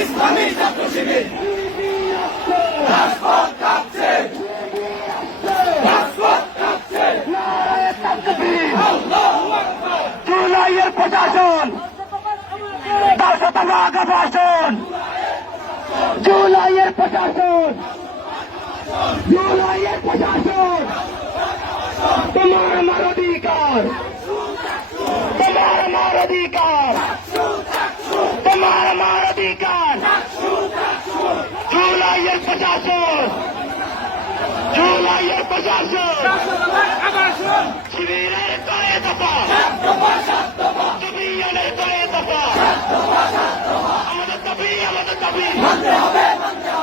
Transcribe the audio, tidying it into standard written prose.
ইসলামী ছাত্র শিবির রাজপথ কাঁপছে, রাজপথ কাঁপছে। জুলাইয়ের প্রশাসন 10 আগা ভাষণ, জুলাইয়ের প্রশাসন, জুলাইয়ের প্রশাসন। তোমার আমার অধিকার, তোমার আমার অধিকার, তোমার আমার অধিকার। জুলাইয়ের প্রশাসন, জুলাইয়ের প্রশাসন। শিবিরের করে দফা, জমিয়নের করে দফা। আমাদের দাবি, আমাদের দাবি মানতে হবে, মানতে হবে।